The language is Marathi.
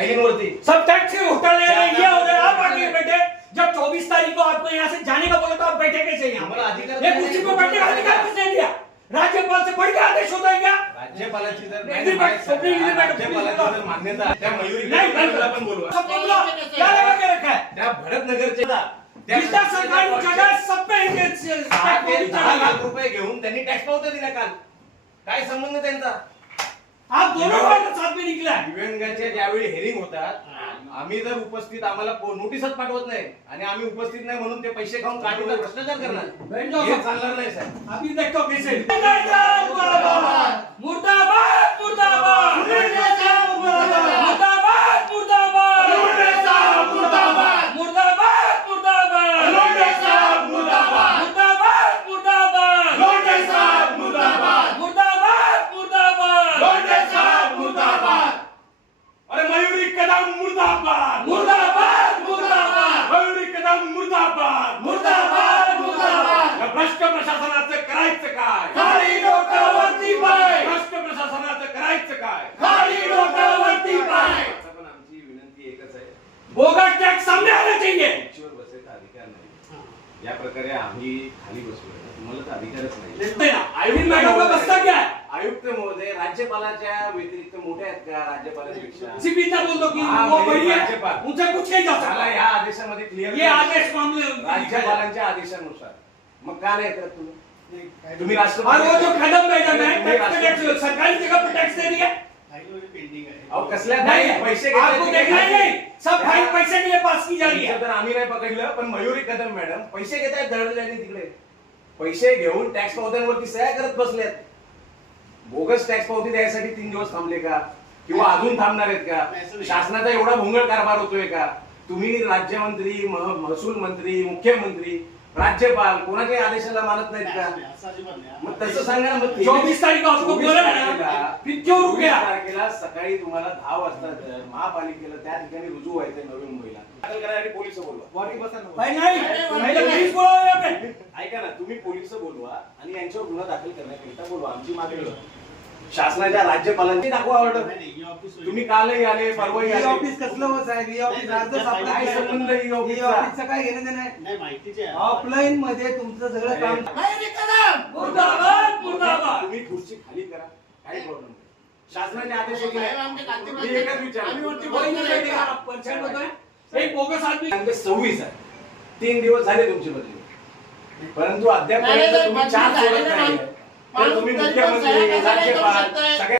फाइलिंग सब टैक्स से घोटाले ये हो गए। आप आके बैठे जब 24 तारीख को आपको यहाँ से जाने का बोला तो आप बैठे कैसे यहाँ? ये कुर्सी पर बैठने का अधिकार किसने दिया? राज्यपाल से बढ़ के आदेश होता है क्या? राज्यपालाची जर मान्यता त्या मयुरी पण बोलवा सब बोलो क्या लगा के रखा है? त्या भरतनगरचे जिल्हा सरकारी जगह सब पे 10 लाख रुपये घेऊन त्यांनी टॅक्स पावत्या दिल्या काल. काय संबंध त्यांचा? आप दोनों का साथ में निकला है। दिव्यांगांच्या ज्यावेळी हेरिंग होतात आम्ही जर उपस्थित आम्हाला नोटीसच पाठवत नाही आणि आम्ही उपस्थित नाही म्हणून ते पैसे खाऊन काढून भ्रष्टाचार करणार हे चालणार नाही साहेब. अभी देखो कैसे मुर्दाबाद मुर्दाबाद मुर्दाबाद मुर्दाबाद मुर्दाबाद मुर्दाबाद मुर्दाबाद मुर्दाबाद मुर्दाबाद मुर्दाबाद मुर्दाबाद मुर्दाबाद. अरे मयूरी कदम मुर्दाबाद मुर्दाबाद मुर्दाबाद मयूरी कदम मुर्दाबाद मुर्दाबाद मुर्दाबाद. भ्रष्ट प्रशासनाचं करायचं काय? खाली डोक्यावरती पाय. भ्रष्ट प्रशासनाचं करायचं काय? खाली डोक्यावरती पाय. पण आमची विनंती एकच आहे, बोगस टॅक्स सामने आना चाहिए. खुर्चीवर बसायचा अधिकार नाही. या प्रकारे आम्ही खाली बसलोय तुम्हाला तर अधिकारच नाही. आयुक्त मॅडम का बसता क्या है? आयुक्त महोदय राज्यपालाच्या व्यतिरिक्त मोठे आहेत का राज्यपालांपेक्षा? सीपीता बोल दो कि वो बड़ी है उनसे कुछ नहीं जा त्याला सकता. या आदेशामध्ये क्लिअर ये आदेश मामले राज्यपालांच्या आदेशानुसार मग का नाही करत तुम्ही और वो जो कदम मैडम है राष्ट्रपती- टैक्स सरकारी जगह पर टैक्स दे रही है. अहो कसल्या नहीं पैसे आपको देखना ही नहीं. सब फाइल पैसे के लिए पास की जा रही है. तर आम्ही नाही पकडलं पण मयुरी कदम मॅडम पैसे घेत आहेत धडल्याने तिकडे पैसे घेऊन टॅक्स पावत्यांवरती सह्या करत बसल्यात. बोगस टॅक्स पावती द्यायसाठी 3 दिवस थांबले का किंवा अजून थांबणार आहेत का? शासनाचा एवढा भोंगळ कारभार होतोय का? तुम्ही राज्यमंत्री महसूल मंत्री मुख्यमंत्री राज्यपाल कोणाच्याही आदेशाला मानत नाहीत का? मग तसं सांगा ना. मग 24 तारीख को आपको बोला ना फिर क्यों रुक गया? 24 तारखेला सकाळी तुम्हाला 10 वाजता महापालिकेला त्या ठिकाणी रुजू व्हायचं नवी मुंबईला दाखल करायसाठी पोलीस बोलवा. भाई नहीं पहले पुलिस को यहाँ पे ऐका ना तुम्ही पोलीस बोलवा आणि यांच्यावर गुन्हा दाखल करण्याकरिता बोलवा. आमची मागणी आहे. शासनाच्या राज्यपालांची दाखवा ऑर्डर. तुम्ही कालही आले परवाही आले. ऑफिस कसलं हो साहेब? ही ऑफिस अर्ज काय संबंध ही ऑफिसचा? ऑफिसचं काय घेणं देणं आहे? ऑफलाईन मध्ये तुमचं सगळं काम मुर्दाबाद मुर्दाबाद. तुम्ही खुर्ची खाली करा काही प्रॉब्लेम नाही. शासनाचे आदेश आहे की नाही? मी एकच विचारलं. एक बोगस आदमी 26 आहे. 3 दिवस झाले तुमची बदली परंतु अद्याप तुम्ही चार्ज सोडत नाही. तर तुम्ही मुख्यमंत्री राज्यपाल सगळ्या